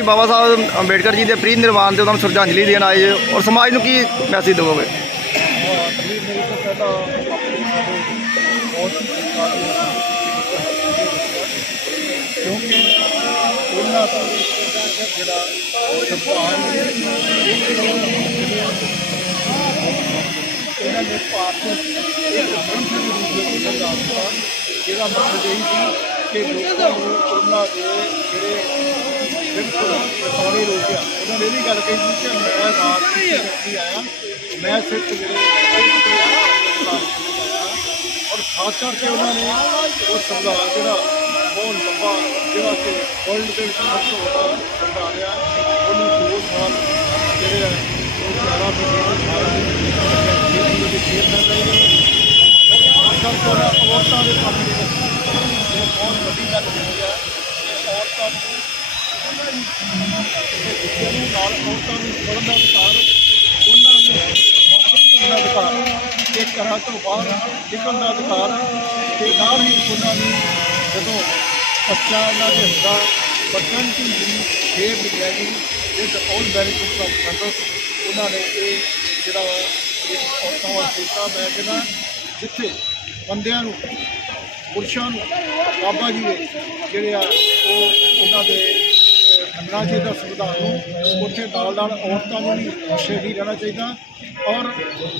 ਬਾਬਾ ਸਾਹਿਬ ਅੰਬੇਡਕਰ ਜੀ ਦੇ ਪ੍ਰੀ ਨਿਰਵਾਣ ਤੇ ਉਹਨਾਂ ਨੂੰ ਸ਼ਰਧਾਂਜਲੀ ਦੇਣ ਆਏ ਜੇ ਔਰ ਸਮਾਜ ਨੂੰ ਕੀ ਮੈਸੇਜ ਦੇਵੋਗੇ? ਕਿਉਂਕਿ ਉਹਨਾਂ ਦਾ ਜਿਹੜਾ ਇਹਨਾਂ ਦੇ ਰੂਪ ਵਿੱਚ ਸੰਵਿਧਾਨ ਦਿੱਤਾ ਜਿਹਦਾ ਕਿ ਲੋਕਾਂ ਨੂੰ ਉਹਨਾਂ ਦੇ ਜਿਹੜੇ ਬਿਲਕੁਲ ਸਾਰੇ ਲੋਕ ਆ ਉਹਨਾਂ ਨੇ ਇਹ ਵੀ ਗੱਲ ਕਹੀ ਸੀ ਕਿ ਮੈਂ ਰਾਤ ਦੀ ਸ਼ਕਤੀ ਆਇਆ। ਮੈਂ ਸਿਰਫ ਜਿਹੜੇ ਔਰ ਖਾਸ ਕਰਕੇ ਉਹਨਾਂ ਨੇ ਉਹ ਸੰਵਿਧਾਨ ਜਿਹੜਾ ਬਹੁਤ ਲੰਬਾ ਜਿਹੜਾ ਕਿ ਵਰਲਡ ਦੇ ਵਿੱਚ ਸਭ ਤੋਂ ਵੱਡਾ ਸੰਵਿਧਾਨ ਆ ਉਹਨੂੰ ਦੋ ਸਾਲ ਜਿਹੜੇ ਆ, ਉਹ ਗਿਆਰਾਂ ਮਹੀਨੇ ਦੇ ਦੇ ਵਿੱਚ ਚੇਅਰਮੈਨ ਰਹੇ ਖਾਸ ਕਰਕੇ ਉਹਨਾਂ ਔਰਤਾਂ ਦੇ ਕੰਮ ਦੇ ਵਿੱਚ ਇਹ ਬਹੁਤ ਵੱਡੀ ਗੱਲ ਹੋਈ ਹੈ ਕਿ ਔਰਤਾਂ ਨੂੰ ਬੱਚਿਆਂ ਨੂੰ ਨਾਲ ਔਰਤਾਂ ਨੂੰ ਪੜ੍ਹਨ ਦਾ ਅਧਿਕਾਰ ਉਹਨਾਂ ਨੂੰ ਨੌਕਰੀ ਦਾ ਅਧਿਕਾਰ ਤੇ ਘਰਾਂ ਤੋਂ ਬਾਹਰ ਨਿਕਲਣ ਦਾ ਅਧਿਕਾਰ ਤੇ ਨਾਲ ਹੀ ਉਹਨਾਂ ਨੂੰ ਜਦੋਂ ਬੱਚਾ ਉਹਨਾਂ ਦੇ ਹੁੰਦਾ ਪਰਸੈਂਟੀ ਦੀ ਫੇਰ ਮਿਲਿਆ ਜੀ with all benefits of service ਉਹਨਾਂ ਨੇ ਇਹ ਜਿਹੜਾ ਵਾ, ਇਹ ਔਰਤਾਂ ਵਾਸਤੇ ਕੀਤਾ ਮੈਂ ਕਹਿੰਦਾ ਜਿੱਥੇ ਬੰਦਿਆਂ ਨੂੰ ਪੁਰਸ਼ਾਂ ਨੂੰ ਬਾਬਾ ਜੀ ਦੇ ਜਿਹੜੇ ਆ ਉਹ ਉਹਨਾਂ ਦੇ ਅਹ, ਮੰਨਣਾ ਚਾਹੀਦਾ ਸੰਵਿਧਾਨ ਨੂੰ ਉੱਥੇ ਨਾਲ ਨਾਲ ਔਰਤਾਂ ਨੂੰ ਵੀ ਪਿੱਛੇ ਨਹੀਂ ਰਹਿਣਾ ਚਾਹੀਦਾ ਔਰ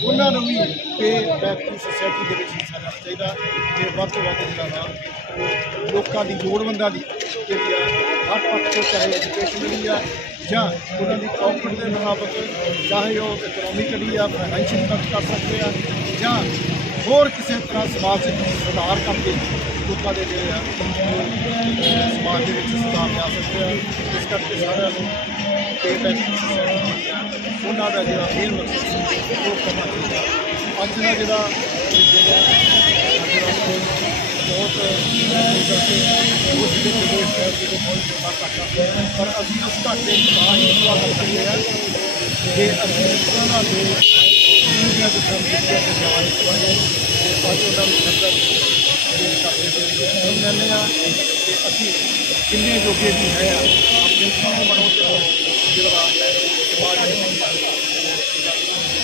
ਉਹਨਾਂ ਨੂੰ ਵੀ ਪੇ ਬੈਕ ਟੂ ਸੋਸਾਇਟੀ ਦੇ ਵਿੱਚ ਹਿੱਸਾ ਲੈਣਾ ਚਾਹੀਦਾ ਤੇ ਵੱਧ ਤੋਂ ਵੱਧ ਜਿਹੜਾ ਵਾ ਲੋਕਾਂ ਦੀ ਲੋੜਵੰਦਾਂ ਦੀ ਜਿਹੜੀ ਆ ਹਰ ਪੱਖ ਤੋਂ ਚਾਹੇ ਐਜੂਕੇਸ਼ਨਲੀ ਆ ਜਾਂ ਉਹਨਾਂ ਦੀ ਪ੍ਰੋਫਿਟ ਦੇ ਮੁਤਾਬਕ ਚਾਹੇ ਉਹ ਇਕਨੋਮਿਕਲੀ ਆ ਫਾਈਨੈਂਸ਼ੀਅਲ ਤੱਕ ਕਰ ਸਕਦੇ ਆ ਜਾਂ ਹੋਰ ਕਿਸੇ ਤਰ੍ਹਾਂ ਸਮਾਜ ਵਿੱਚ ਸੁਧਾਰ ਕਰਕੇ ਲੋਕਾਂ ਦੇ ਜਿਹੜੇ ਆ ਉਹ ਸਮਾਜ ਦੇ ਵਿੱਚ ਸੁਧਾਰ ਲਿਆ ਸਕਦੇ ਆ। ਇਸ ਕਰਕੇ ਸਾਰਿਆਂ ਨੂੰ ਪੇ ਬੈਕ ਉਹਨਾਂ ਦਾ ਜਿਹੜਾ ਮੇਨ ਮਕਸਦ ਸੀ ਉਹ ਕਰਨਾ ਚਾਹੀਦਾ। ਅੱਜ ਦਾ ਜਿਹੜਾ ਜਿਹੜਾ ਬਹੁਤ ਕਰਕੇ ਉਸ ਦੇ ਜਿਹੜੇ ਫੈਸਲੇ ਦੇ ਬਹੁਤ ਜ਼ਿਆਦਾ ਘਾਟਾ ਪਰ ਅਸੀਂ ਉਸ ਘਾਟੇ ਨੂੰ ਤਾਂ ਹੀ ਕਰ ਸਕਦੇ ਹਾਂ। ਜੇ ਅਸੀਂ ਉਹਨਾਂ ਦੇ ਦੁਨੀਆ ਦੇ ਸਾਹਮਣੇ ਤੇ ਜਵਾਨ ਕਰਾਂਗੇ ਤੇ ਅੱਜ ਉਹਨਾਂ ਨੂੰ ਖਤਰਾ ਦੇ ਘਾਟੇ ਹੁਣ ਲੈਂਦੇ ਹਾਂ ਕਿ ਅਸੀਂ ਕਿੰਨੇ ਜੋਗੇ ਵੀ ਹੈ ਆ ਆਪਣੇ ਸਾਹਮਣੇ ਬਣੋ ਤੇ ਜਿਹੜਾ ਸਮਾਜ ਦੇ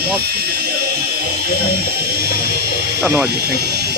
ਵਾਪਸੀ ਜਿਹੜੀ ਧੰਨਵਾਦ ਜੀ ਥੈਂਕ ਯੂ